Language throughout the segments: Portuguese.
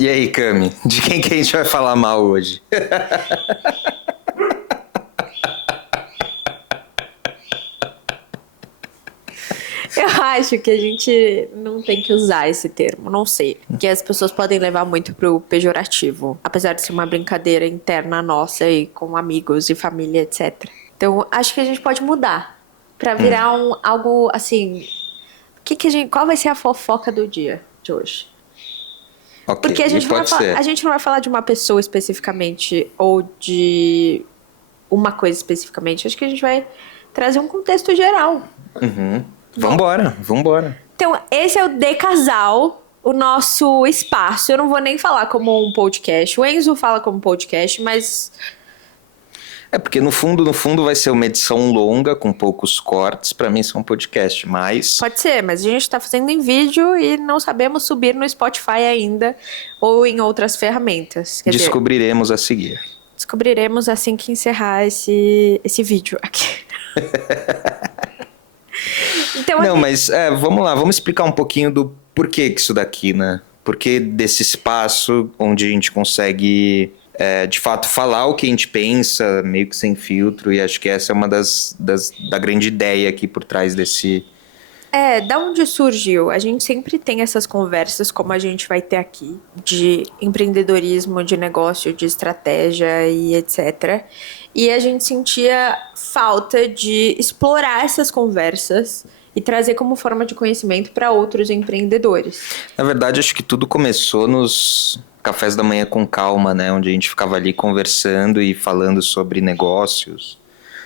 E aí, Cami, de quem que a gente vai falar mal hoje? Eu acho que a gente não tem que usar esse termo, não sei. Porque as pessoas podem levar muito pro pejorativo. Apesar de ser uma brincadeira interna nossa e com amigos e família, etc. Então, acho que a gente pode mudar. Pra virar algo assim. Qual vai ser a fofoca do dia de hoje? Ok, Porque a e gente, pode ser. a gente não vai falar de uma pessoa especificamente ou de uma coisa especificamente. Acho que a gente vai trazer um contexto geral. Vambora. Então, esse é o De Casal, o nosso espaço. Eu não vou nem falar como um podcast. O Enzo fala como podcast, mas É porque no fundo vai ser uma edição longa, com poucos cortes. Pra mim isso é um podcast, mas pode ser. Mas a gente tá fazendo em vídeo e não sabemos subir no Spotify ainda ou em outras ferramentas. Quer dizer, descobriremos a seguir. descobriremos assim que encerrar esse vídeo aqui. Então, Não, mas vamos lá, vamos explicar um pouquinho do porquê que isso daqui, né? Porquê desse espaço onde a gente consegue, de fato, falar o que a gente pensa, meio que sem filtro, e acho que essa é uma da grande ideia aqui por trás desse... da onde surgiu? A gente sempre tem essas conversas, como a gente vai ter aqui, de empreendedorismo, de negócio, de estratégia e etc. E a gente sentia falta de explorar essas conversas e trazer como forma de conhecimento para outros empreendedores. Na verdade, acho que tudo começou nos cafés da manhã com calma, né? Onde a gente ficava ali conversando e falando sobre negócios,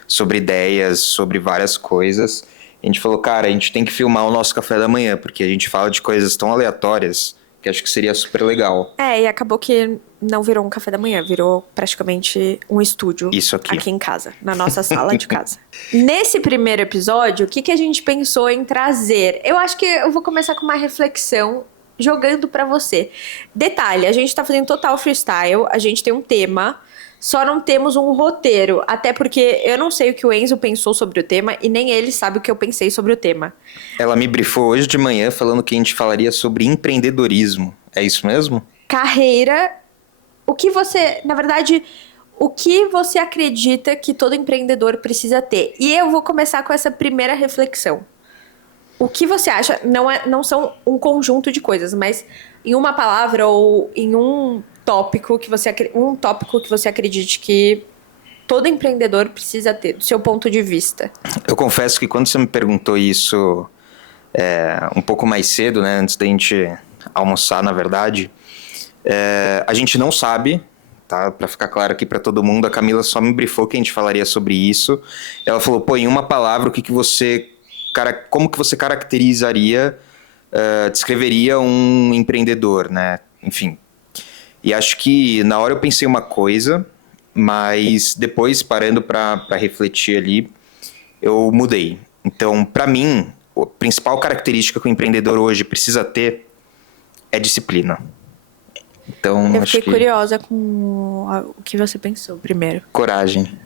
sobre ideias, sobre várias coisas. A gente falou, cara, a gente tem que filmar o nosso café da manhã, porque a gente fala de coisas tão aleatórias que acho que seria super legal. E acabou que não virou um café da manhã, virou praticamente um estúdio. Isso aqui. Em casa, na nossa sala de casa. Nesse primeiro episódio, o que a gente pensou em trazer? Eu acho que eu vou começar com uma reflexão jogando pra você. Detalhe, a gente tá fazendo total freestyle, a gente tem um tema, só não temos um roteiro, até porque eu não sei o que o Enzo pensou sobre o tema e nem ele sabe o que eu pensei sobre o tema. Ela me brifou hoje de manhã falando que a gente falaria sobre empreendedorismo. É isso mesmo? Carreira, na verdade, o que você acredita que todo empreendedor precisa ter? E eu vou começar com essa primeira reflexão. O que você acha, não são um conjunto de coisas, mas em uma palavra ou em um tópico que você acredite que todo empreendedor precisa ter, do seu ponto de vista. Eu confesso que quando você me perguntou isso um pouco mais cedo, né, antes da gente almoçar, na verdade, a gente não sabe, tá? Para ficar claro aqui para todo mundo, a Camila só me brifou que a gente falaria sobre isso. Ela falou, pô, em uma palavra, como que você caracterizaria, descreveria um empreendedor, né? Enfim. E acho que na hora eu pensei uma coisa, mas depois, parando para refletir ali, eu mudei. Então, para mim, a principal característica que o empreendedor hoje precisa ter é disciplina. Então, Eu fiquei curiosa com o que você pensou primeiro. Coragem.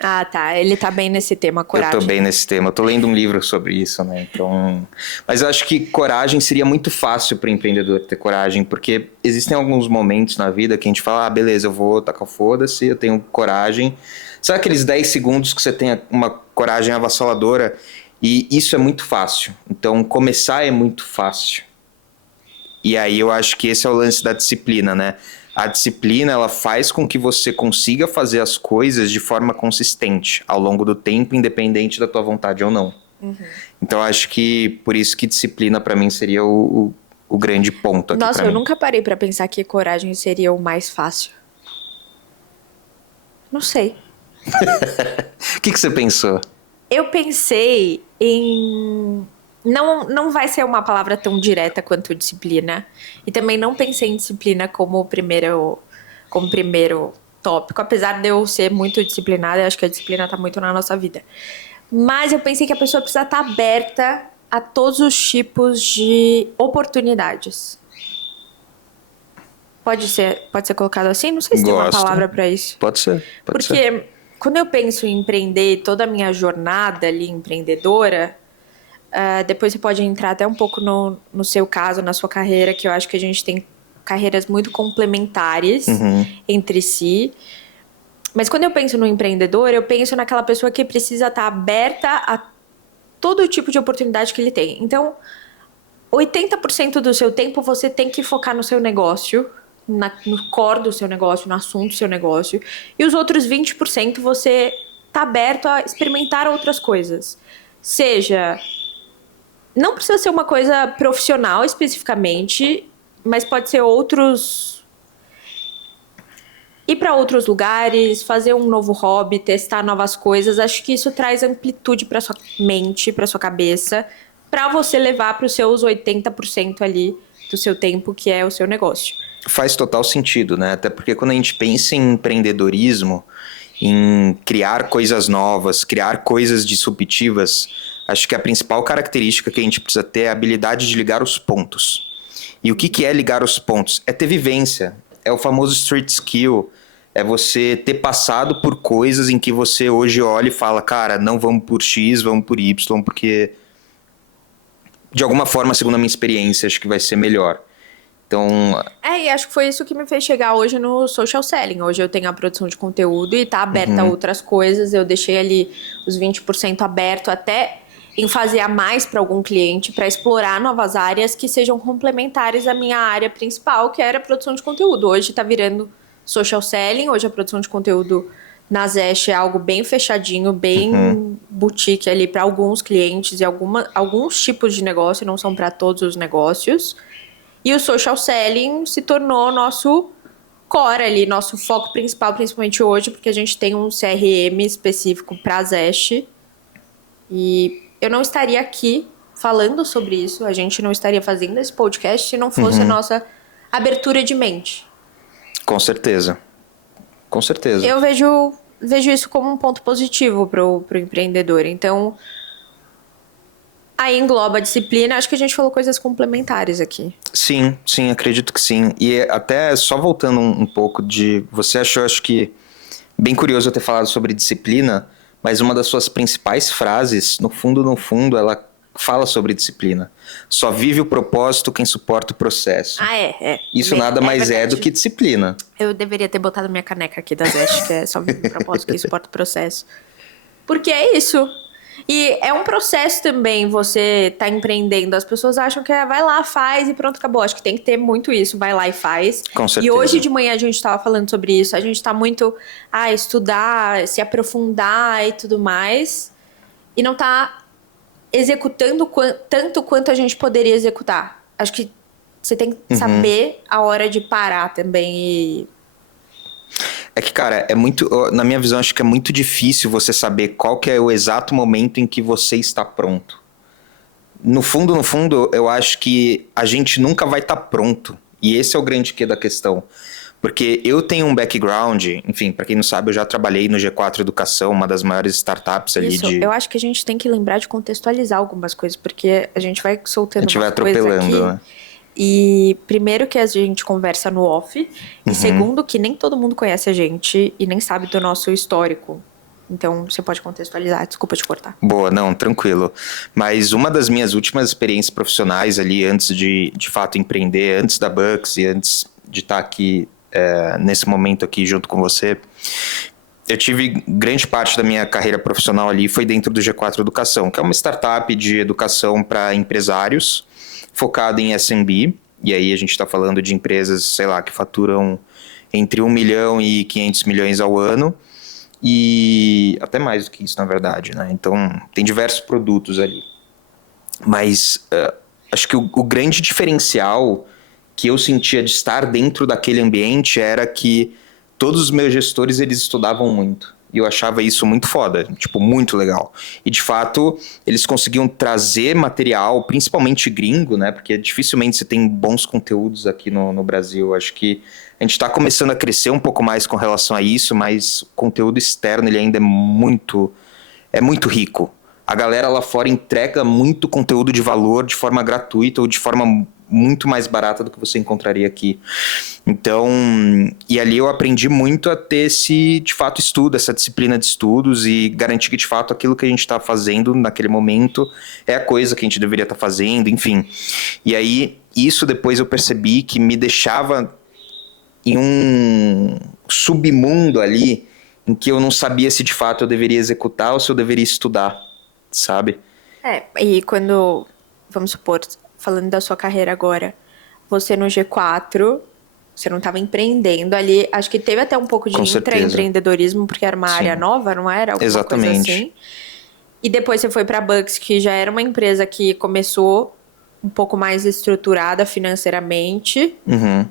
Ah, tá. Ele tá bem nesse tema, coragem. Eu tô bem nesse tema. Eu tô lendo um livro sobre isso, né? Então... Mas eu acho que coragem seria muito fácil para o empreendedor ter coragem, porque existem alguns momentos na vida que a gente fala, beleza, eu vou tacar o foda-se, eu tenho coragem. Sabe aqueles 10 segundos que você tem uma coragem avassaladora? E isso é muito fácil. Então, começar é muito fácil. E aí eu acho que esse é o lance da disciplina, né? A disciplina, ela faz com que você consiga fazer as coisas de forma consistente ao longo do tempo, independente da tua vontade ou não. Uhum. Então, acho que por isso que disciplina, pra mim, seria o grande ponto aqui. Nossa, eu nunca parei pra pensar que coragem seria o mais fácil. Não sei. O que você pensou? Eu pensei em... Não vai ser uma palavra tão direta quanto disciplina. E também não pensei em disciplina como primeiro tópico. Apesar de eu ser muito disciplinada, eu acho que a disciplina tá muito na nossa vida. Mas eu pensei que a pessoa precisa estar aberta a todos os tipos de oportunidades. Pode ser colocado assim? Não sei se tem uma palavra pra isso. Pode ser. Porque quando eu penso em empreender, toda a minha jornada ali empreendedora... depois você pode entrar até um pouco no seu caso, na sua carreira, que eu acho que a gente tem carreiras muito complementares entre si. Mas quando eu penso no empreendedor, eu penso naquela pessoa que precisa estar aberta a todo tipo de oportunidade que ele tem. Então, 80% do seu tempo você tem que focar no seu negócio, no core do seu negócio, no assunto do seu negócio. E os outros 20% você tá aberto a experimentar outras coisas. Seja... Não precisa ser uma coisa profissional especificamente, mas pode ser outros... Ir para outros lugares, fazer um novo hobby, testar novas coisas. Acho que isso traz amplitude para sua mente, para sua cabeça, para você levar para os seus 80% ali do seu tempo, que é o seu negócio. Faz total sentido, né? Até porque quando a gente pensa em empreendedorismo, em criar coisas novas, criar coisas disruptivas, acho que a principal característica que a gente precisa ter é a habilidade de ligar os pontos. E o que é ligar os pontos? É ter vivência, é o famoso street skill, é você ter passado por coisas em que você hoje olha e fala, cara, não vamos por X, vamos por Y, porque de alguma forma, segundo a minha experiência, acho que vai ser melhor. Então... e acho que foi isso que me fez chegar hoje no social selling. Hoje eu tenho a produção de conteúdo e tá aberta a outras coisas. Eu deixei ali os 20% aberto até em fazer a mais para algum cliente, para explorar novas áreas que sejam complementares à minha área principal, que era a produção de conteúdo. Hoje tá virando social selling. Hoje a produção de conteúdo na Zest é algo bem fechadinho, bem boutique ali para alguns clientes e alguns tipos de negócio, não são para todos os negócios. E o social selling se tornou nosso core ali, nosso foco principal, principalmente hoje, porque a gente tem um CRM específico para a Zest. E eu não estaria aqui falando sobre isso, a gente não estaria fazendo esse podcast se não fosse a nossa abertura de mente. Com certeza. Com certeza. Eu vejo isso como um ponto positivo pro empreendedor. Então, aí engloba a disciplina. Acho que a gente falou coisas complementares aqui. Sim, acredito que sim. E até só voltando um pouco de... Você achou, acho que, bem curioso eu ter falado sobre disciplina, mas uma das suas principais frases, no fundo, ela fala sobre disciplina. Só vive o propósito quem suporta o processo. Isso nada mais é do que disciplina. Eu deveria ter botado minha caneca aqui da Zest, que é só vive o propósito quem suporta o processo. Porque é isso. E é um processo também você tá empreendendo. As pessoas acham que vai lá, faz e pronto, acabou. Acho que tem que ter muito isso, vai lá e faz. Com certeza. E hoje de manhã a gente tava falando sobre isso. A gente tá muito estudar, se aprofundar e tudo mais. E não tá executando tanto quanto a gente poderia executar. Acho que você tem que saber a hora de parar também e... É que, cara, na minha visão, acho que é muito difícil você saber qual que é o exato momento em que você está pronto. No fundo, eu acho que a gente nunca vai estar pronto. E esse é o grande quê da questão. Porque eu tenho um background, enfim, para quem não sabe, eu já trabalhei no G4 Educação, uma das maiores startups ali de... Eu acho que a gente tem que lembrar de contextualizar algumas coisas, porque a gente vai soltando umas coisas aqui. A gente vai atropelando, né? E primeiro que a gente conversa no off, e segundo que nem todo mundo conhece a gente e nem sabe do nosso histórico. Então, você pode contextualizar, desculpa te cortar. Boa, não, tranquilo. Mas uma das minhas últimas experiências profissionais ali, antes de fato empreender, antes da Bucks e antes de estar aqui, nesse momento aqui junto com você, eu tive grande parte da minha carreira profissional ali, foi dentro do G4 Educação, que é uma startup de educação para empresários, focada em SMB, e aí a gente está falando de empresas, sei lá, que faturam entre 1 milhão e 500 milhões ao ano, e até mais do que isso, na verdade, né? Então, tem diversos produtos ali. Mas acho que o grande diferencial que eu sentia de estar dentro daquele ambiente era que todos os meus gestores, eles estudavam muito. E eu achava isso muito foda, tipo, muito legal. E, de fato, eles conseguiam trazer material, principalmente gringo, né? Porque dificilmente você tem bons conteúdos aqui no Brasil. Acho que a gente está começando a crescer um pouco mais com relação a isso, mas o conteúdo externo, ele ainda é muito rico. A galera lá fora entrega muito conteúdo de valor de forma gratuita ou de forma muito mais barata do que você encontraria aqui. Então, e ali eu aprendi muito a ter esse, de fato, estudo, essa disciplina de estudos e garantir que, de fato, aquilo que a gente está fazendo naquele momento é a coisa que a gente deveria estar fazendo, enfim. E aí, isso depois eu percebi que me deixava em um submundo ali em que eu não sabia se de fato eu deveria executar ou se eu deveria estudar, sabe? E quando, vamos supor, falando da sua carreira agora, você no G4, você não estava empreendendo ali, acho que teve até um pouco de Com certeza. intraempreendedorismo, porque era uma área Sim. nova, não era? Alguma Exatamente. coisa assim. E depois você foi para a Bucks, que já era uma empresa que começou um pouco mais estruturada financeiramente, Uhum.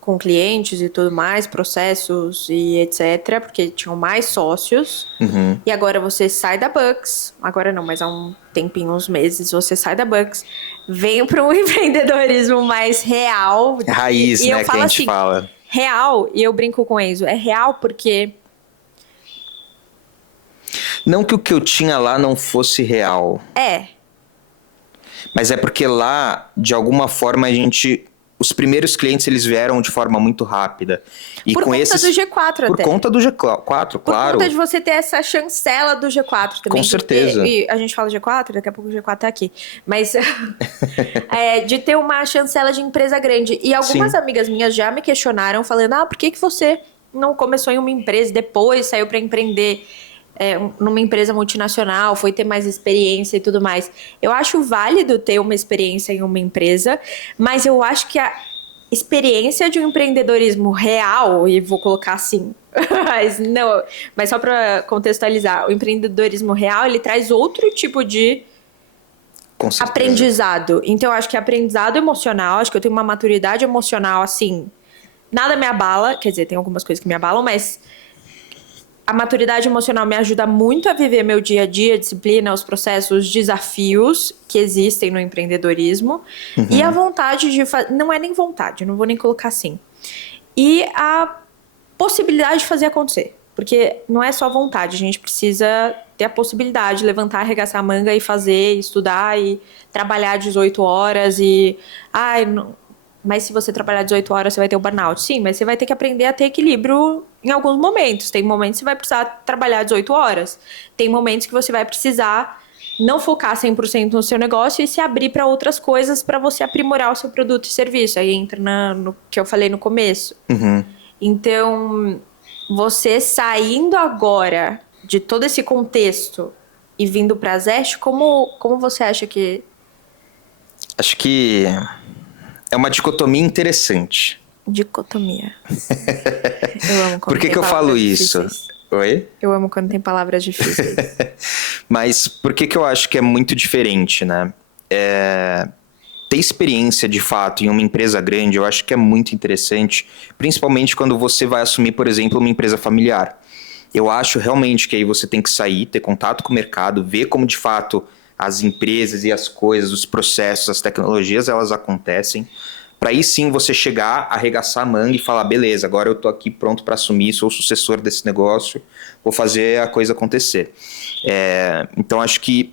com clientes e tudo mais, processos e etc, porque tinham mais sócios. Uhum. E agora você sai da Bucks, agora não, mas há um tempinho, uns meses, você sai da Bucks, vem para um empreendedorismo mais real. Raiz, e eu né, que falo a gente assim, fala. real, e eu brinco com o Enzo, é real porque Não que o que eu tinha lá não fosse real, mas é porque lá, de alguma forma, os primeiros clientes eles vieram de forma muito rápida. E por com conta esses, do G4 por até. conta do G4, Por claro. conta de você ter essa chancela do G4 também. Com certeza. E a gente fala G4, daqui a pouco o G4 tá aqui. Mas de ter uma chancela de empresa grande. E algumas Sim. amigas minhas já me questionaram, falando, por que você não começou em uma empresa, depois saiu para empreender numa empresa multinacional, foi ter mais experiência e tudo mais. Eu acho válido ter uma experiência em uma empresa, mas eu acho que a experiência de um empreendedorismo real, e vou colocar assim, mas só para contextualizar, o empreendedorismo real, ele traz outro tipo de Com certeza. aprendizado. Então, eu acho que aprendizado emocional, acho que eu tenho uma maturidade emocional, assim, nada me abala, quer dizer, tem algumas coisas que me abalam, mas a maturidade emocional me ajuda muito a viver meu dia a dia, a disciplina, os processos, os desafios que existem no empreendedorismo. Uhum. E a vontade de fazer. Não é nem vontade, não vou nem colocar assim. E a possibilidade de fazer acontecer. Porque não é só vontade, a gente precisa ter a possibilidade de levantar, arregaçar a manga e fazer, estudar e trabalhar 18 horas e. Mas se você trabalhar 18 horas, você vai ter o burnout. Sim, mas você vai ter que aprender a ter equilíbrio em alguns momentos. Tem momentos que você vai precisar trabalhar 18 horas. Tem momentos que você vai precisar não focar 100% no seu negócio e se abrir para outras coisas para você aprimorar o seu produto e serviço. Aí entra no que eu falei no começo. Uhum. Então, você saindo agora de todo esse contexto e vindo para a Zest, como você acha que... Acho que é uma dicotomia interessante. Dicotomia. Eu amo quando Por que tem eu falo palavras isso? difíceis. Oi? Eu amo quando tem palavras difíceis. Mas por que eu acho que é muito diferente, né? Ter experiência, de fato, em uma empresa grande, eu acho que é muito interessante, principalmente quando você vai assumir, por exemplo, uma empresa familiar. Eu acho realmente que aí você tem que sair, ter contato com o mercado, ver como, de fato, as empresas e as coisas, os processos, as tecnologias, elas acontecem, para aí sim você chegar, arregaçar a manga e falar, beleza, agora eu tô aqui pronto para assumir, sou o sucessor desse negócio, vou fazer a coisa acontecer. Então acho que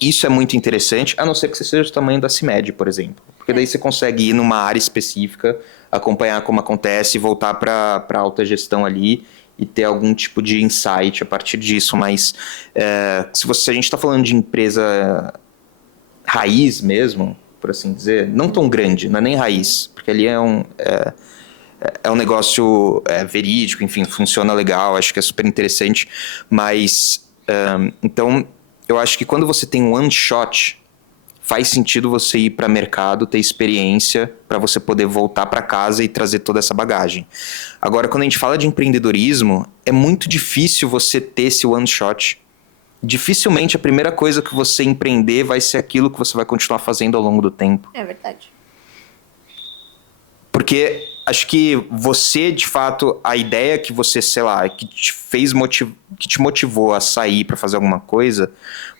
isso é muito interessante, a não ser que você seja do tamanho da CIMED, por exemplo, porque daí você consegue ir numa área específica, acompanhar como acontece, voltar para alta gestão ali e ter algum tipo de insight a partir disso, mas se a gente está falando de empresa raiz mesmo, por assim dizer, não tão grande, não é nem raiz, porque ali é um negócio verídico, enfim, funciona legal, acho que é super interessante, mas então eu acho que quando você tem um one shot, faz sentido você ir para mercado, ter experiência para você poder voltar para casa e trazer toda essa bagagem. Agora, quando a gente fala de empreendedorismo, é muito difícil você ter esse one shot. Dificilmente a primeira coisa que você empreender vai ser aquilo que você vai continuar fazendo ao longo do tempo. É verdade. Porque acho que você, de fato, a ideia que você, sei lá, que te motivou a sair para fazer alguma coisa,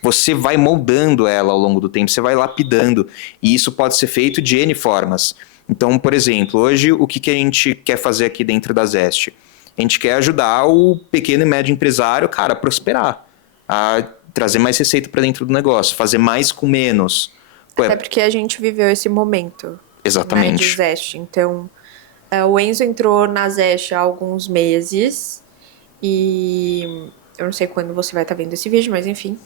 você vai moldando ela ao longo do tempo, você vai lapidando. E isso pode ser feito de N formas. Então, por exemplo, hoje o que a gente quer fazer aqui dentro da Zest? A gente quer ajudar o pequeno e médio empresário, cara, a prosperar, a trazer mais receita para dentro do negócio, fazer mais com menos. Até porque a gente viveu esse momento. Exatamente. De Zest. Então, o Enzo entrou na Zest há alguns meses e eu não sei quando você vai estar vendo esse vídeo, mas enfim.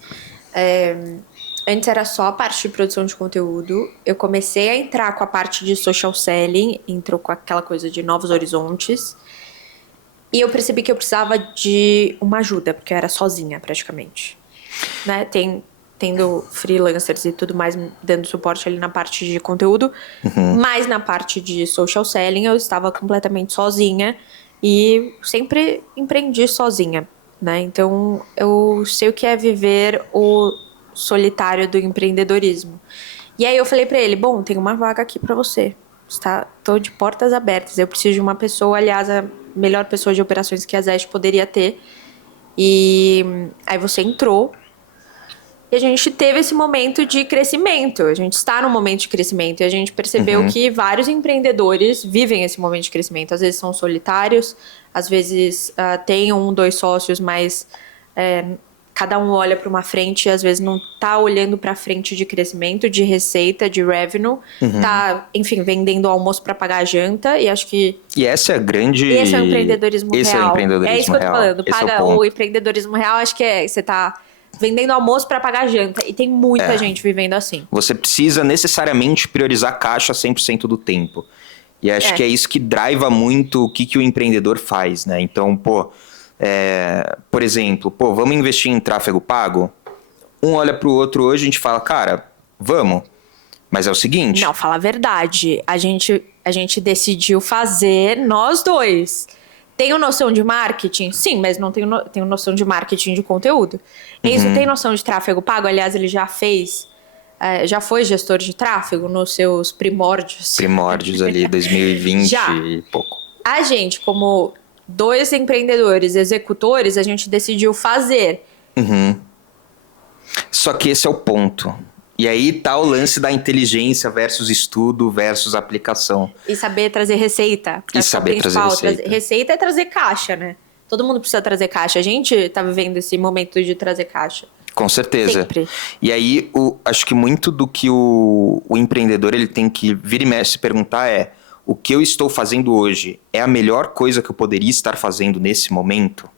Antes era só a parte de produção de conteúdo. Eu comecei a entrar com a parte de social selling, entrou com aquela coisa de novos horizontes. E eu percebi que eu precisava de uma ajuda, porque eu era sozinha praticamente. Né? Tendo freelancers e tudo mais dando suporte ali na parte de conteúdo. Mas na parte de social selling eu estava completamente sozinha. E sempre empreendi sozinha. Né? Então eu sei o que é viver o solitário do empreendedorismo. E aí eu falei pra ele, bom, tem uma vaga aqui pra você. Tô de portas abertas. Eu preciso de uma pessoa, aliás, a melhor pessoa de operações que a Zest poderia ter. E aí você entrou. E a gente teve esse momento de crescimento. A gente está num momento de crescimento. E a gente percebeu que vários empreendedores vivem esse momento de crescimento. Às vezes são solitários, às vezes tem 1, 2 sócios, mas cada um olha para uma frente e às vezes não tá olhando para frente de crescimento, de receita, de revenue. Tá, enfim, vendendo almoço para pagar a janta. E acho que... E essa é a grande... Esse é o empreendedorismo Esse real. É o empreendedorismo isso que eu tô real. falando. Esse Paga é o o empreendedorismo real, acho que você tá vendendo almoço para pagar a janta. E tem muita gente vivendo assim. Você precisa necessariamente priorizar caixa 100% do tempo. E acho que é isso que driva muito o que o empreendedor faz, né? Então, por exemplo, vamos investir em tráfego pago? Um olha pro outro hoje e a gente fala, cara, vamos. Mas é o seguinte... Não, fala a verdade. A gente decidiu fazer nós dois. Tenho noção de marketing? Sim, mas não tenho noção de marketing de conteúdo. Enzo tem noção de tráfego pago? Aliás, ele já já foi gestor de tráfego nos seus primórdios. Primórdios ali, 2020 Já. E pouco. A gente, como 2 empreendedores executores, a gente decidiu fazer. Só que esse é o ponto. E aí tá o lance da inteligência versus estudo versus aplicação. E saber trazer receita. E saber trazer receita. Receita é trazer caixa, né? Todo mundo precisa trazer caixa. A gente tá vivendo esse momento de trazer caixa. Com certeza. Sempre. E aí, acho que muito do que o empreendedor ele tem que vir e mexe se perguntar é: o que eu estou fazendo hoje é a melhor coisa que eu poderia estar fazendo nesse momento?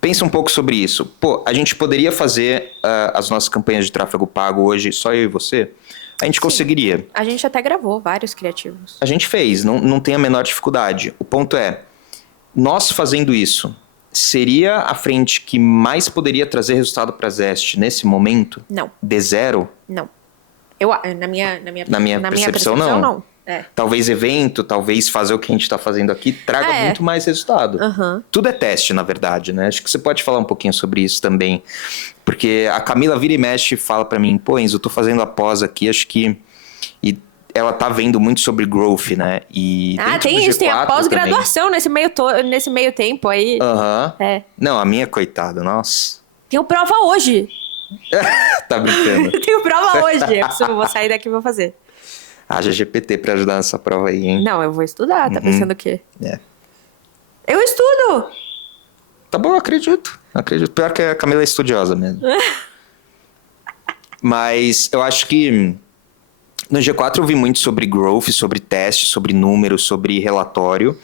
Pensa um pouco sobre isso. A gente poderia fazer as nossas campanhas de tráfego pago hoje só eu e você? A gente conseguiria. A gente até gravou vários criativos. A gente fez, não tem a menor dificuldade. O ponto é, nós fazendo isso, seria a frente que mais poderia trazer resultado para a Zest nesse momento? Não. De zero? Não. Na minha percepção, não. Talvez evento, talvez fazer o que a gente está fazendo aqui traga muito mais resultado. Tudo é teste, na verdade, né? Acho que você pode falar um pouquinho sobre isso também. Porque a Camila vira e mexe e fala para mim, Enzo, eu tô fazendo a pós aqui, acho que... E ela tá vendo muito sobre growth, né? E tem isso, tem a pós-graduação nesse meio tempo aí. Não, a minha, coitada, nossa. Tenho prova hoje. Tá brincando. Tenho prova hoje. Eu vou sair daqui e vou fazer. Haja GPT pra ajudar nessa prova aí, hein? Não, eu vou estudar. Tá pensando o quê? É. Eu estudo! Tá bom, acredito. Pior que a Camila é estudiosa mesmo. Mas eu acho que no G4 eu vi muito sobre growth, sobre teste, sobre números, sobre relatório.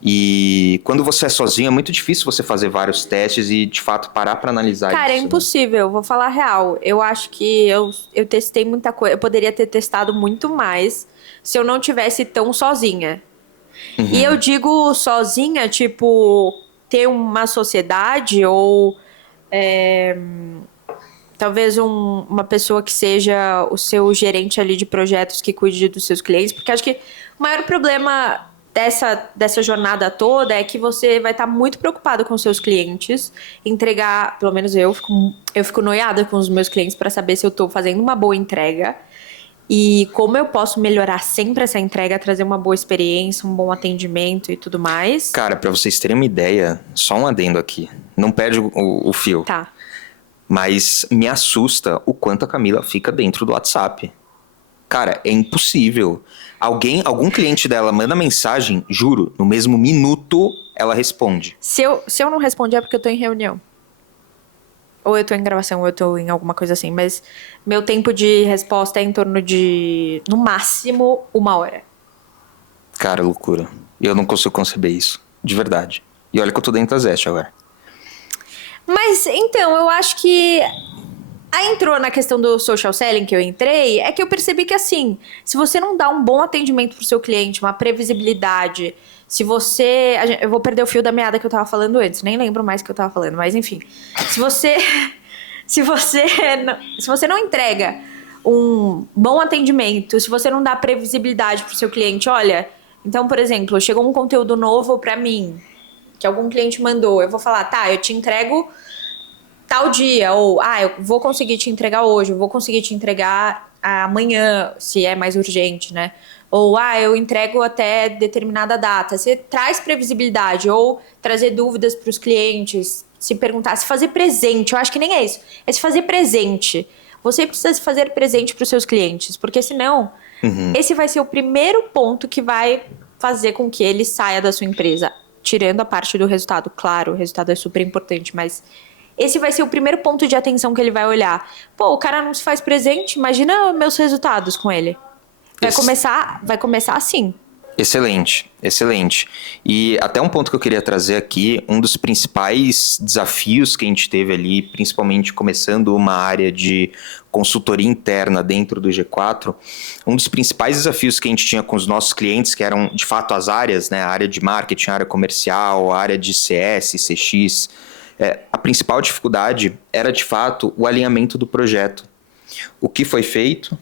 E quando você é sozinho, é muito difícil você fazer vários testes e, de fato, parar pra analisar isso. Cara, é impossível. Vou falar a real. Eu acho que eu testei muita coisa. Eu poderia ter testado muito mais se eu não tivesse tão sozinha. E eu digo sozinha, tipo, ter uma sociedade ou... talvez uma pessoa que seja o seu gerente ali de projetos que cuide dos seus clientes. Porque acho que o maior problema... Dessa jornada toda é que você vai estar muito preocupado com os seus clientes, entregar, pelo menos eu fico noiada com os meus clientes para saber se eu estou fazendo uma boa entrega e como eu posso melhorar sempre essa entrega, trazer uma boa experiência, um bom atendimento e tudo mais. Cara, para vocês terem uma ideia, só um adendo aqui, não perde o fio. Tá. Mas me assusta o quanto a Camila fica dentro do WhatsApp. Cara, é impossível. Algum cliente dela manda mensagem, juro, no mesmo minuto ela responde. Se eu não responder é porque eu tô em reunião. Ou eu tô em gravação, ou eu tô em alguma coisa assim. Mas meu tempo de resposta é em torno de, no máximo, 1 hora. Cara, loucura. Eu não consigo conceber isso. De verdade. E olha que eu tô dentro da Zest agora. Mas, então, eu acho que Aí entrou na questão do social selling que eu entrei, é que eu percebi que assim, se você não dá um bom atendimento pro seu cliente, uma previsibilidade, se você... Eu vou perder o fio da meada que eu tava falando antes, nem lembro mais o que eu tava falando, mas enfim. Se você... se você não entrega um bom atendimento, se você não dá previsibilidade pro seu cliente, olha... Então, por exemplo, chegou um conteúdo novo pra mim, que algum cliente mandou, eu vou falar, tá, eu te entrego... tal dia, ou eu vou conseguir te entregar hoje, eu vou conseguir te entregar amanhã, se é mais urgente, né? Ou eu entrego até determinada data. Você traz previsibilidade, ou trazer dúvidas para os clientes, se perguntar, se fazer presente. Eu acho que nem é isso, é se fazer presente. Você precisa se fazer presente para os seus clientes, porque senão, esse vai ser o primeiro ponto que vai fazer com que ele saia da sua empresa. Tirando a parte do resultado, claro, o resultado é super importante, mas... esse vai ser o primeiro ponto de atenção que ele vai olhar. Pô, o cara não se faz presente, imagina meus resultados com ele. Vai começar assim. Excelente, excelente. E até um ponto que eu queria trazer aqui, um dos principais desafios que a gente teve ali, principalmente começando uma área de consultoria interna dentro do G4, um dos principais desafios que a gente tinha com os nossos clientes, que eram de fato as áreas, né, a área de marketing, a área comercial, a área de CS, CX, a principal dificuldade era, de fato, o alinhamento do projeto. O que foi feito,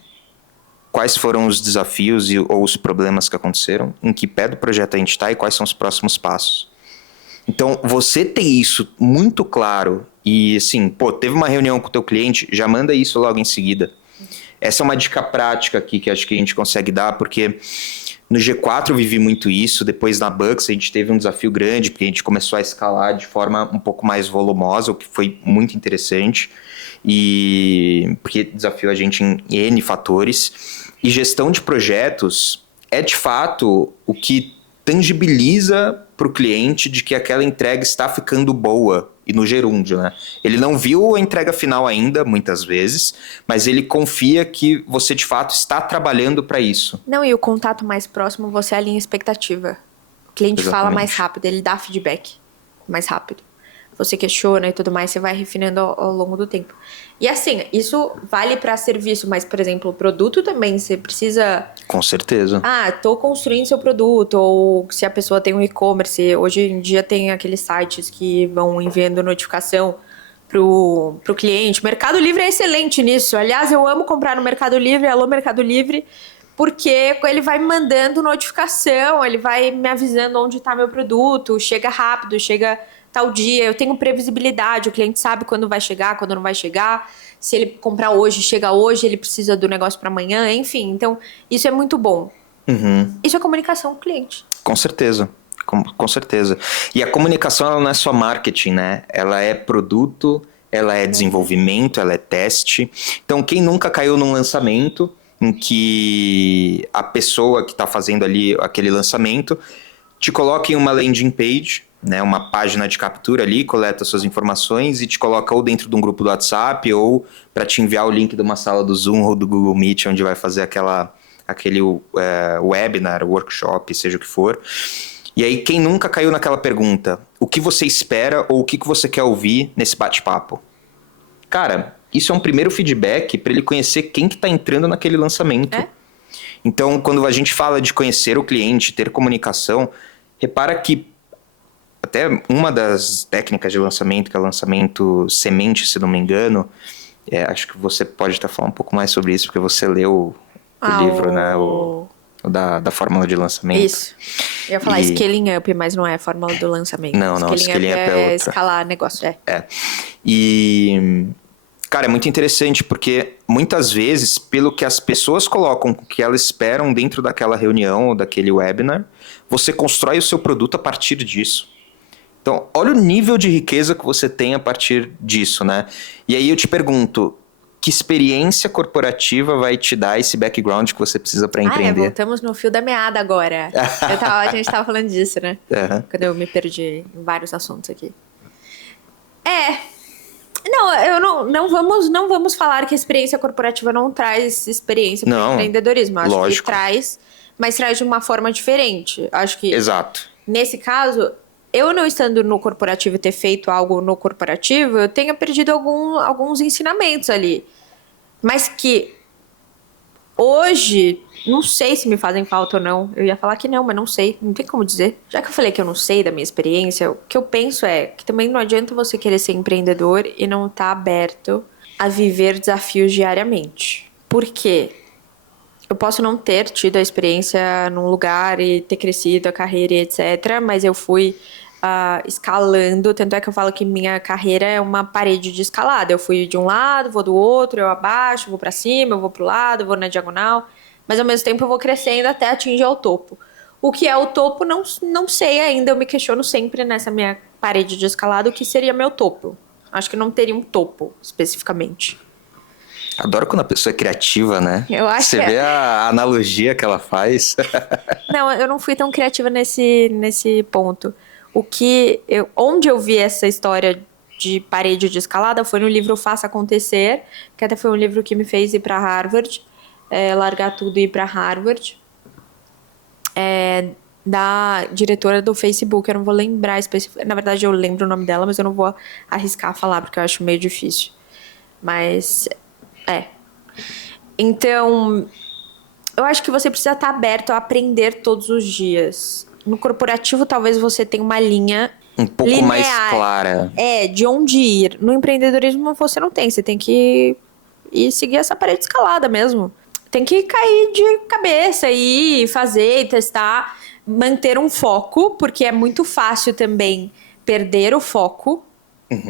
quais foram os desafios ou os problemas que aconteceram, em que pé do projeto a gente está e quais são os próximos passos. Então, você ter isso muito claro e, assim, teve uma reunião com o teu cliente, já manda isso logo em seguida. Essa é uma dica prática aqui que acho que a gente consegue dar, porque... no G4 eu vivi muito isso, depois na Bucks a gente teve um desafio grande, porque a gente começou a escalar de forma um pouco mais volumosa, o que foi muito interessante, e porque desafiou a gente em N fatores. E gestão de projetos é de fato o que tangibiliza para o cliente de que aquela entrega está ficando boa, e no gerúndio, né? Ele não viu a entrega final ainda, muitas vezes, mas ele confia que você, de fato, está trabalhando para isso. Não, e o contato mais próximo, você alinha a expectativa. O cliente fala mais rápido, ele dá feedback mais rápido. Você questiona e tudo mais, você vai refinando ao longo do tempo. E assim, isso vale para serviço, mas, por exemplo, o produto também, você precisa... Com certeza. Tô construindo seu produto, ou se a pessoa tem um e-commerce, hoje em dia tem aqueles sites que vão enviando notificação pro cliente. Mercado Livre é excelente nisso. Aliás, eu amo comprar no Mercado Livre, alô Mercado Livre, porque ele vai me mandando notificação, ele vai me avisando onde está meu produto, chega rápido, chega... tal dia, eu tenho previsibilidade, o cliente sabe quando vai chegar, quando não vai chegar, se ele comprar hoje, chega hoje, ele precisa do negócio para amanhã, enfim, então isso é muito bom. Isso é comunicação com o cliente. Com certeza, com certeza. E a comunicação, ela não é só marketing, né? Ela é produto, ela é desenvolvimento, ela é teste. Então, quem nunca caiu num lançamento em que a pessoa que está fazendo ali aquele lançamento te coloca em uma landing page, né, uma página de captura ali, coleta suas informações e te coloca ou dentro de um grupo do WhatsApp ou para te enviar o link de uma sala do Zoom ou do Google Meet, onde vai fazer aquele webinar, workshop, seja o que for. E aí, quem nunca caiu naquela pergunta, o que você espera ou o que você quer ouvir nesse bate-papo? Cara, isso é um primeiro feedback para ele conhecer quem que está entrando naquele lançamento. Então, quando a gente fala de conhecer o cliente, ter comunicação, repara que até uma das técnicas de lançamento, que é o lançamento semente, se não me engano, acho que você pode até falar um pouco mais sobre isso, porque você leu o livro, né? O da fórmula de lançamento. Isso. Eu ia falar scaling up, mas não é a fórmula do lançamento. Não, scaling up é outra. Escalar negócio, E, cara, é muito interessante, porque muitas vezes, pelo que as pessoas colocam, o que elas esperam dentro daquela reunião ou daquele webinar, você constrói o seu produto a partir disso. Então, olha o nível de riqueza que você tem a partir disso, né? E aí eu te pergunto, que experiência corporativa vai te dar esse background que você precisa para empreender? Voltamos no fio da meada agora. A gente tava falando disso, né? Quando eu me perdi em vários assuntos aqui. Não vamos falar que a experiência corporativa não traz experiência para o empreendedorismo. Acho que traz, mas traz de uma forma diferente. Acho que... Exato. Nesse caso... eu não estando no corporativo e ter feito algo no corporativo, eu tenha perdido alguns ensinamentos ali. Mas que hoje, não sei se me fazem falta ou não. Eu ia falar que não, mas não sei. Não tem como dizer. Já que eu falei que eu não sei da minha experiência, o que eu penso é que também não adianta você querer ser empreendedor e não estar aberto a viver desafios diariamente. Por quê? Eu posso não ter tido a experiência num lugar e ter crescido a carreira e etc, mas eu fui escalando, tanto é que eu falo que minha carreira é uma parede de escalada. Eu fui de um lado, vou do outro, eu abaixo, vou pra cima, eu vou pro lado, eu vou na diagonal, mas ao mesmo tempo eu vou crescendo até atingir o topo. O que é o topo, não sei ainda, eu me questiono sempre nessa minha parede de escalada o que seria meu topo. Acho que não teria um topo, especificamente. Adoro quando a pessoa é criativa, né? Eu acho Você que vê a analogia que ela faz. Não, eu não fui tão criativa nesse ponto. Onde eu vi essa história de parede de escalada foi no livro Faça Acontecer, que até foi um livro que me fez ir para Harvard, largar tudo e ir para Harvard, da diretora do Facebook. Eu não vou lembrar especificamente, na verdade eu lembro o nome dela, mas eu não vou arriscar falar porque eu acho meio difícil. Mas então, eu acho que você precisa estar aberto a aprender todos os dias. No corporativo, talvez você tenha uma linha Um pouco linear, mais clara. de onde ir. No empreendedorismo, você não tem. Você tem que ir seguir essa parede escalada mesmo. Tem que cair de cabeça e fazer e testar. Manter um foco, porque é muito fácil também perder o foco.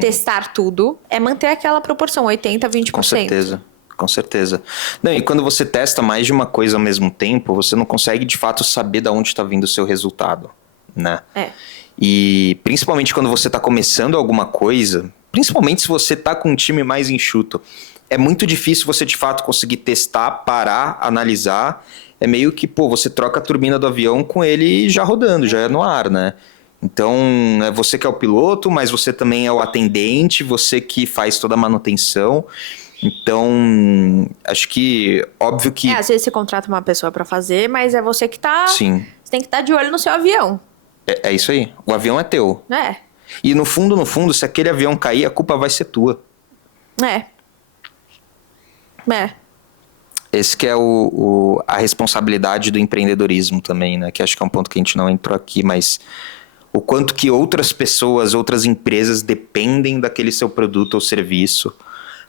Testar tudo. É manter aquela proporção, 80, 20%. Com certeza. Com certeza. Não, e quando você testa mais de uma coisa ao mesmo tempo, você não consegue de fato saber de onde está vindo o seu resultado, né? E principalmente quando você está começando alguma coisa, principalmente se você está com um time mais enxuto, é muito difícil você de fato conseguir testar, parar, analisar. É meio que, você troca a turbina do avião com ele já rodando, já é no ar, né? Então, é você que é o piloto, mas você também é o atendente, você que faz toda a manutenção. Então, acho que, óbvio que... às vezes você contrata uma pessoa pra fazer, mas é você que tá... Sim. Você tem que estar de olho no seu avião. É isso aí. O avião é teu. É. E no fundo, se aquele avião cair, a culpa vai ser tua. Esse que é a responsabilidade do empreendedorismo também, né? Que acho que é um ponto que a gente não entrou aqui, mas... O quanto que outras pessoas, outras empresas dependem daquele seu produto ou serviço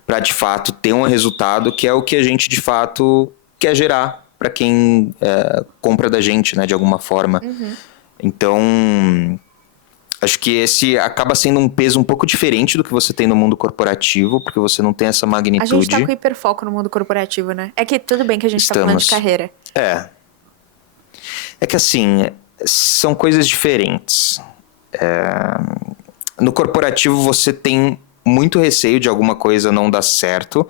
para de fato ter um resultado que é o que a gente de fato quer gerar para quem compra da gente, né, de alguma forma. Então, acho que esse acaba sendo um peso um pouco diferente do que você tem no mundo corporativo, porque você não tem essa magnitude. A gente tá com hiperfoco no mundo corporativo, né? É que tudo bem que a gente tá falando de carreira. É que assim, são coisas diferentes. No corporativo você tem muito receio de alguma coisa não dar certo,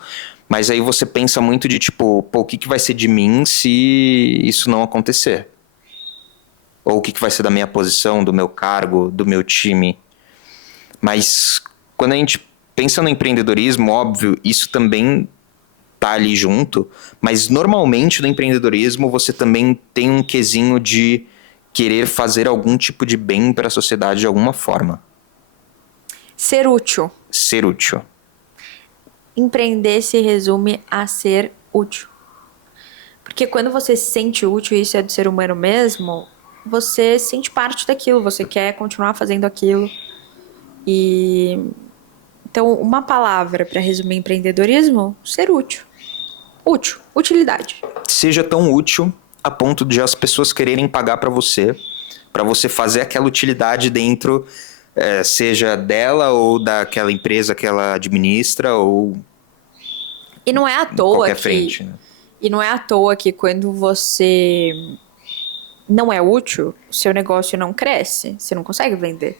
mas aí você pensa muito de tipo, o que vai ser de mim se isso não acontecer? Ou o que vai ser da minha posição, do meu cargo, do meu time? Mas quando a gente pensa no empreendedorismo, óbvio, isso também tá ali junto, mas normalmente no empreendedorismo você também tem um quesinho de querer fazer algum tipo de bem para a sociedade de alguma forma. Ser útil. Ser útil. Empreender se resume a ser útil. Porque quando você se sente útil, e isso é do ser humano mesmo, você se sente parte daquilo, você quer continuar fazendo aquilo. Então, uma palavra para resumir empreendedorismo, ser útil. Útil, utilidade. Seja tão útil a ponto de as pessoas quererem pagar para você fazer aquela utilidade dentro, seja dela ou daquela empresa que ela administra ou e não é à toa qualquer frente, né? E não é à toa que quando você não é útil, o seu negócio não cresce, você não consegue vender.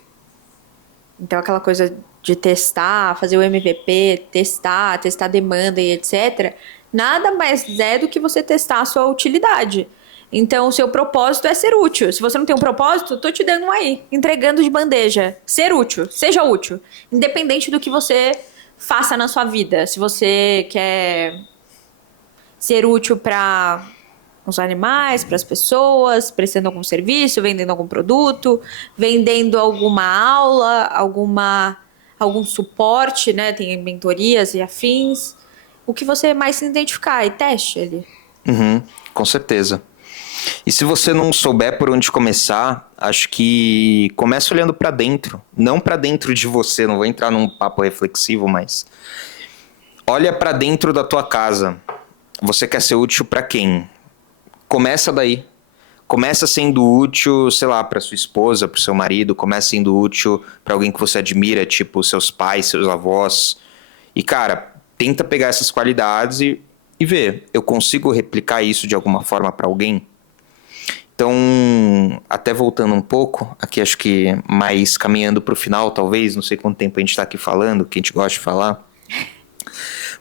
Então aquela coisa de testar, fazer o MVP, testar demanda e etc, nada mais é do que você testar a sua utilidade. Então, o seu propósito é ser útil. Se você não tem um propósito, tô te dando um aí, entregando de bandeja. Ser útil, seja útil. Independente do que você faça na sua vida. Se você quer ser útil pra os animais, para as pessoas, prestando algum serviço, vendendo algum produto, vendendo alguma aula, algum suporte, né? Tem mentorias e afins. O que você mais se identificar e teste ele. Uhum, com certeza. E se você não souber por onde começar, acho que comece olhando para dentro. Não para dentro de você, não vou entrar num papo reflexivo, mas olha para dentro da tua casa. Você quer ser útil para quem? Começa daí. Começa sendo útil, sei lá, para sua esposa, para o seu marido. Começa sendo útil para alguém que você admira, tipo seus pais, seus avós. E, cara, tenta pegar essas qualidades e ver. Eu consigo replicar isso de alguma forma para alguém? Então, até voltando um pouco, aqui acho que mais caminhando para o final, talvez, não sei quanto tempo a gente está aqui falando, que a gente gosta de falar,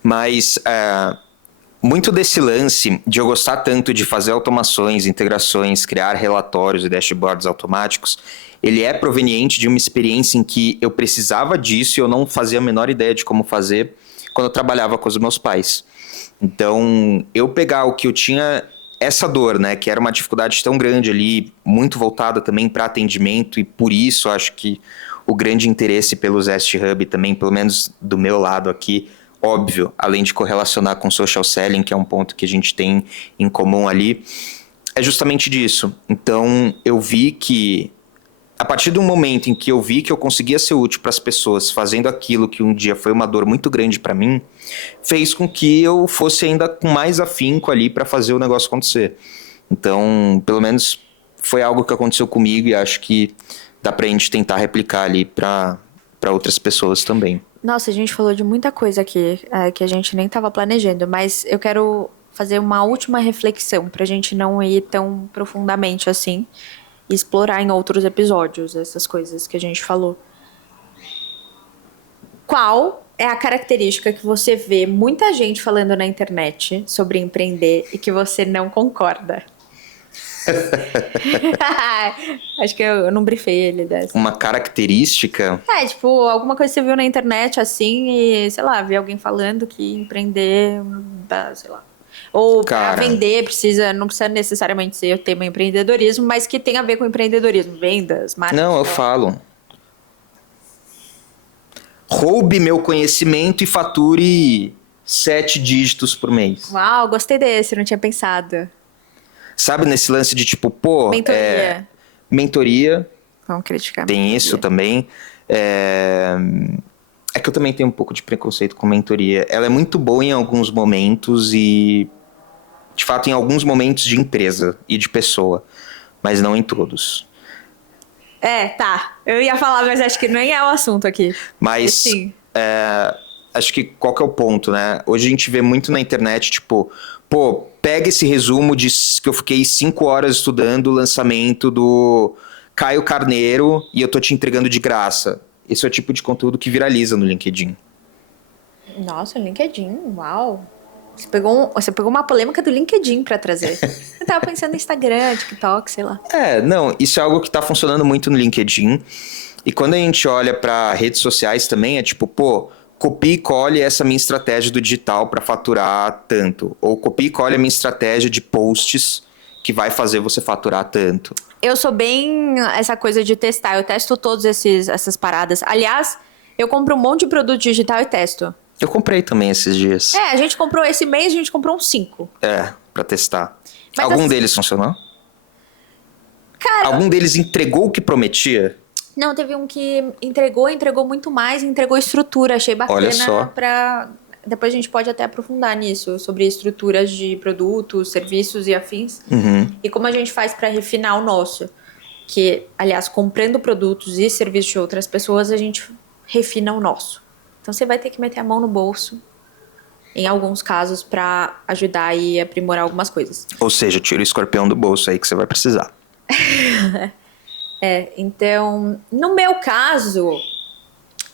mas muito desse lance de eu gostar tanto de fazer automações, integrações, criar relatórios e dashboards automáticos, ele é proveniente de uma experiência em que eu precisava disso e eu não fazia a menor ideia de como fazer quando eu trabalhava com os meus pais. Então, eu pegar o que eu tinha... essa dor, né, que era uma dificuldade tão grande ali, muito voltada também para atendimento, e por isso acho que o grande interesse pelo Zest Hub também, pelo menos do meu lado aqui, óbvio, além de correlacionar com social selling, que é um ponto que a gente tem em comum ali, é justamente disso. Então, eu vi que a partir do momento em que eu vi que eu conseguia ser útil para as pessoas fazendo aquilo que um dia foi uma dor muito grande para mim, fez com que eu fosse ainda com mais afinco ali para fazer o negócio acontecer. Então, pelo menos foi algo que aconteceu comigo e acho que dá pra gente tentar replicar ali para outras pessoas também. Nossa, a gente falou de muita coisa aqui que a gente nem estava planejando, mas eu quero fazer uma última reflexão pra gente não ir tão profundamente assim e explorar em outros episódios essas coisas que a gente falou. Qual é a característica que você vê muita gente falando na internet sobre empreender e que você não concorda? Acho que eu não brifei ele dessa. Uma característica... Tipo, alguma coisa que você viu na internet assim e, sei lá, viu alguém falando que empreender dá, sei lá. Ou para vender não precisa necessariamente ser o tema empreendedorismo, mas que tem a ver com empreendedorismo, vendas, marketing. Não, eu falo. Roube meu conhecimento e fature 7 dígitos por mês. Uau, gostei desse, não tinha pensado. Sabe, nesse lance de tipo, pô... Mentoria. Mentoria. Vamos criticar. Tem isso também. É que eu também tenho um pouco de preconceito com mentoria. Ela é muito boa em alguns momentos e... de fato, em alguns momentos de empresa e de pessoa. Mas não em todos. Tá. Eu ia falar, mas acho que nem é o assunto aqui. Mas... sim. Acho que qual que é o ponto, né? Hoje a gente vê muito na internet, tipo... Pô, pega esse resumo de que eu fiquei 5 horas estudando o lançamento do Caio Carneiro e eu tô te entregando de graça. Esse é o tipo de conteúdo que viraliza no LinkedIn. Nossa, LinkedIn, uau. Você pegou uma polêmica do LinkedIn pra trazer. Eu tava pensando no Instagram, TikTok, sei lá. Não, isso é algo que tá funcionando muito no LinkedIn. E quando a gente olha pra redes sociais também, é tipo, pô, copie e cole essa minha estratégia do digital para faturar tanto. Ou copie e cole a minha estratégia de posts que vai fazer você faturar tanto. Eu sou bem essa coisa de testar. Eu testo todas essas paradas. Aliás, eu compro um monte de produto digital e testo. Eu comprei também esses dias. A gente comprou esse mês, a gente comprou uns 5. Pra testar. Mas algum deles funcionou? Cara... Algum deles entregou o que prometia? Não, teve um que entregou muito mais, entregou estrutura. Achei bacana. Olha só. Depois a gente pode até aprofundar nisso, sobre estruturas de produtos, serviços e afins. Uhum. E como a gente faz para refinar o nosso. Que, aliás, comprando produtos e serviços de outras pessoas, a gente refina o nosso. Então você vai ter que meter a mão no bolso, em alguns casos, para ajudar e aprimorar algumas coisas. Ou seja, tira o escorpião do bolso aí que você vai precisar. Então, no meu caso...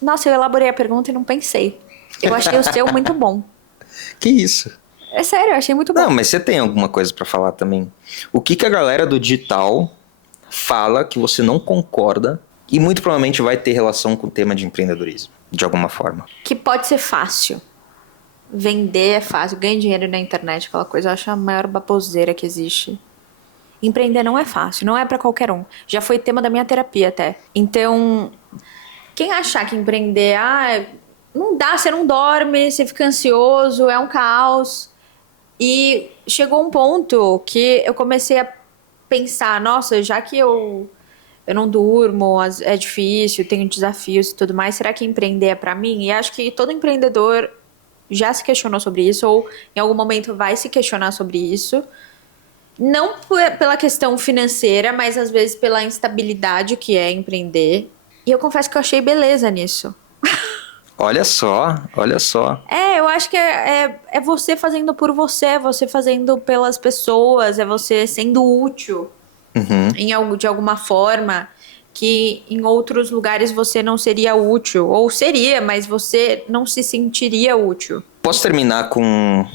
Nossa, eu elaborei a pergunta e não pensei. Eu achei o seu muito bom. Que isso? É sério, eu achei muito bom. Não, mas você tem alguma coisa pra falar também. O que a galera do digital fala que você não concorda e muito provavelmente vai ter relação com o tema de empreendedorismo, de alguma forma? Que pode ser fácil. vender é fácil, ganhar dinheiro na internet, aquela coisa, eu acho a maior baboseira que existe. Empreender não é fácil, não é pra qualquer um. Já foi tema da minha terapia até. Então, quem achar que empreender, não dá, você não dorme, você fica ansioso, é um caos. E chegou um ponto que eu comecei a pensar, nossa, já que eu não durmo, é difícil, tenho desafios e tudo mais, será que empreender é pra mim? E acho que todo empreendedor já se questionou sobre isso, ou em algum momento vai se questionar sobre isso. Não pela questão financeira, mas às vezes pela instabilidade que é empreender. E eu confesso que eu achei beleza nisso. Olha só, olha só. Eu acho que é você fazendo por você, é você fazendo pelas pessoas, é você sendo útil de alguma forma que em outros lugares você não seria útil. Ou seria, mas você não se sentiria útil. Posso terminar com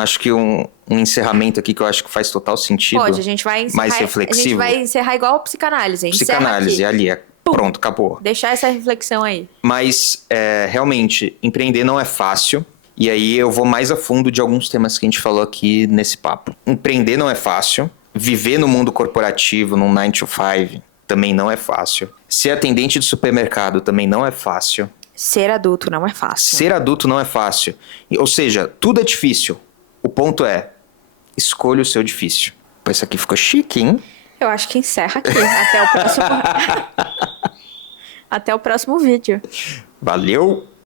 acho que um encerramento aqui que eu acho que faz total sentido? Pode, a gente vai encerrar, mais reflexivo. A gente vai encerrar igual a psicanálise. Psicanálise, ali, pronto, acabou. Deixar essa reflexão aí. Mas, realmente, empreender não é fácil. E aí eu vou mais a fundo de alguns temas que a gente falou aqui nesse papo. Empreender não é fácil. Viver no mundo corporativo, num 9 to 5, também não é fácil. Ser atendente de supermercado também não é fácil. Ser adulto não é fácil. Ser adulto não é fácil. Ou seja, tudo é difícil. O ponto é, escolha o seu difícil. Pô, isso aqui ficou chique, hein? Eu acho que encerra aqui. Até o próximo... Até o próximo vídeo. Valeu!